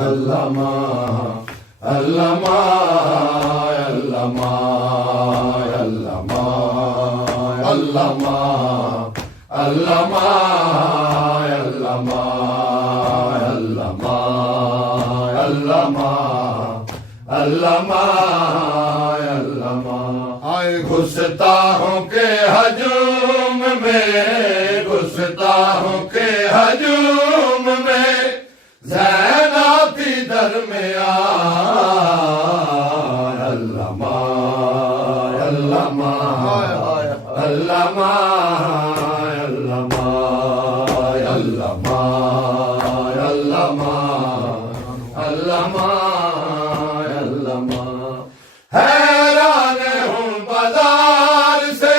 علامہ علامہ علامہ علامہ علامہ علامہ علامہ علامہ علامہ علامہ علامہ آئے گستاخوں کے ہجوم میں گستاخوں کے ہجوم میں زیناتی درمیان علامہ علامہ علامہ علامہ علامہ علامہ علامہ علامہ حیران ہوں بازار سے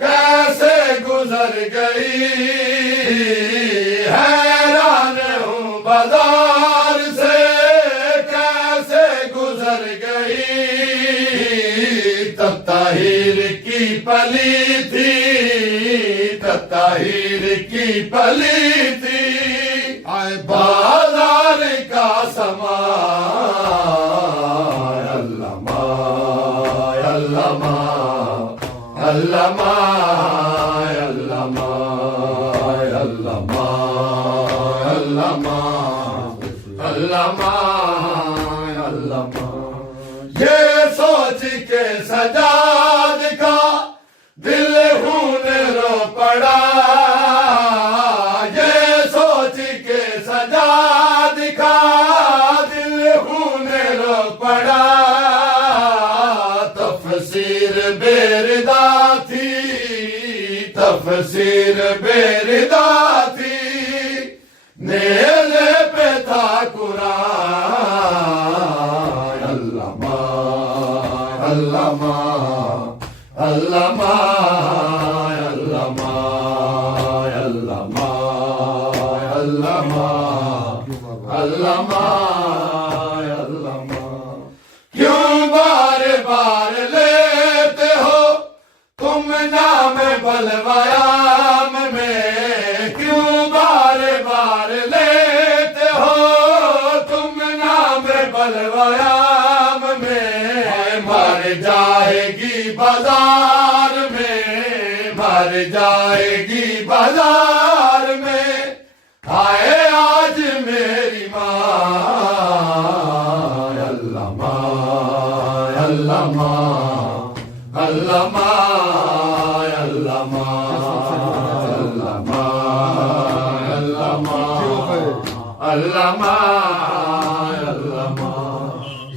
کیسے گزر گئی حیران ہوں بازار سے کیسے گزر گئی تب طاہر کی پلی تھی تب طاہر کی پلی تھی آئے بازار کا سامان علامہ علامہ علامہ علامہ علامہ علامہ علامہ علامہ یہ سوچ کے سجاد کا دل خون رو پڑا یہ سوچ کے سجاد کا دل خون رو پڑا تفسیر بیردا تھی تفسیر بیردا تھی نیزے پہ تھا قرآن علامہ علامہ علامہ علامہ علامہ علامہ علامہ علامہ کیوں بار بار لیتے ہو تم نام بلویام میں کیوں بار بار لیتے ہو تم نام بلویام میں مر جائے گی بازار میں مر جائے گی بازار میں آئے آج میری ماں علامہ علامہ علامہ علامہ علامہ علامہ علامہ علامہ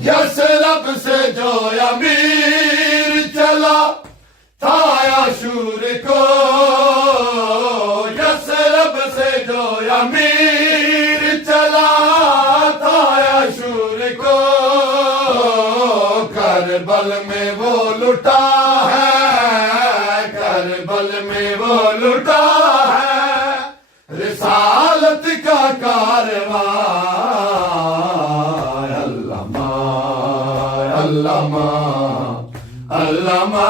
یثرب سے جو امیر چلا تھا عاشور کو یثرب سے جو امیر چلا تھا عاشور کو کربل میں وہ لٹا ہے کربل میں وہ لٹا ہے رسالت کا کارواں علامہ علامہ علامہ